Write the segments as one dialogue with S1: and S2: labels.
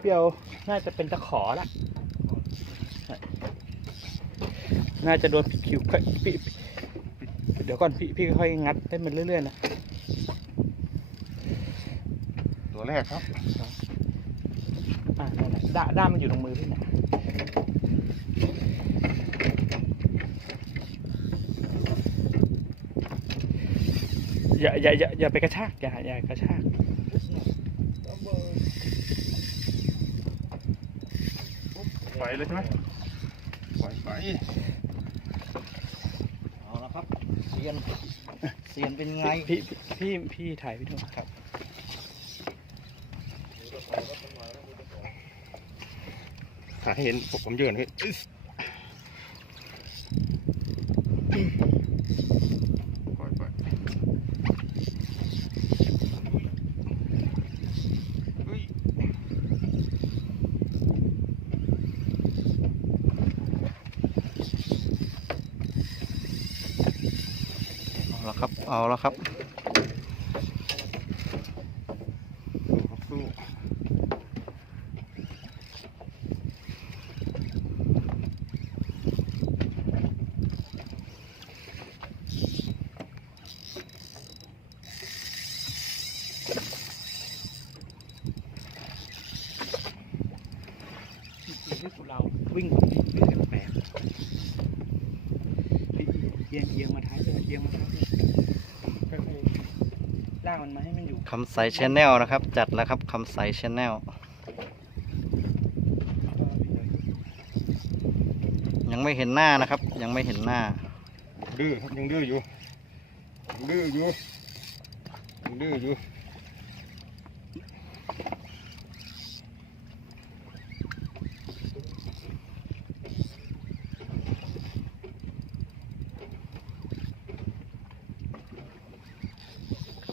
S1: เปรียวน่าจะเป็นตะขอละน่าจะโดนผิวพี่พี่เดี๋ยวก่อนพี่พี่ค่อยงัดให้มันเรื่อยๆนะ
S2: ตัวแรกครับ
S1: อ่านั่นแหละด้าด้ามมันอยู่ตรงมือพี่นะอย่าอย่าอย่าอย่าไปกระชากอย่าอย่ากระชาก
S2: ไปเลยใช่ไหมปล่อยไป
S3: เอาละครับเซียนเซียนเป็นไง
S1: พี่พี่พี่พี่ถ่ายพี่ดูครับ
S2: หาให้เห็นผมผมยืนให้ปล่อยไปเฮ้ย
S3: เอา ละครับ เอาละครับ
S2: สู้
S1: ที่สุเราวิ่งแปลกๆพี่ เอียงเอียงมาท้ายเลยเอียงมาท้ายเลยค่อยๆลากมันมาให้มันอยู่
S3: คำใสชแนลนะครับ จัดแล้วครับคำใสชแนลยังไม่เห็นหน้านะครับ ยังไม่เห็นหน้า
S2: ดื้อครับยังดื้ออยู่ยังดื้ออยู่ยังดื้ออยู่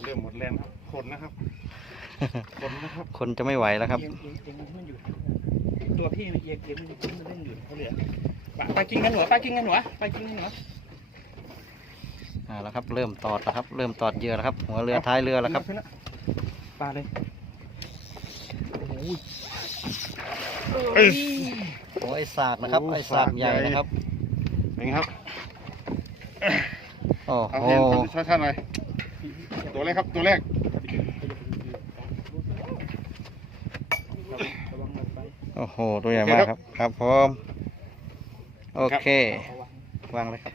S2: ริ่มหมดแรงครับคนนะครับคนนะครับ
S3: คนจะไม่ไหวแล้วครับ
S1: เอียงเอียงเอียงให้มันอยู่ตัวพี่มันเอียงเอียงมันอยู่มันเล่นอยู่เขาเหลือปลาปลากินกันหัวปลากินกันหัวปลากินกันหัว
S3: อ่าแล้วครับ เริ่มตอดแล้วครับ เริ่มตอดเหยื่อแล้วครับ หัวเรือท้ายเรือแล้วครับ
S1: ขึ้นละปลาเลยโอ้โห
S2: เอ้ย
S3: โอ้ยสากนะครับ
S2: โอ้
S3: ไอ้สากใหญ่
S2: สากใหญ่
S3: นะครับ
S2: เป็นไงครับ
S3: โอ้
S2: เอา
S3: โห
S2: เห็นครับช้าๆหน่อย ตัวแรกครับตัวแรก
S1: ระวังหมดไป
S3: โอ้โหตัวใหญ่มากครับ ครับผมโอเค
S1: เอาวาง
S3: วางเลยครับ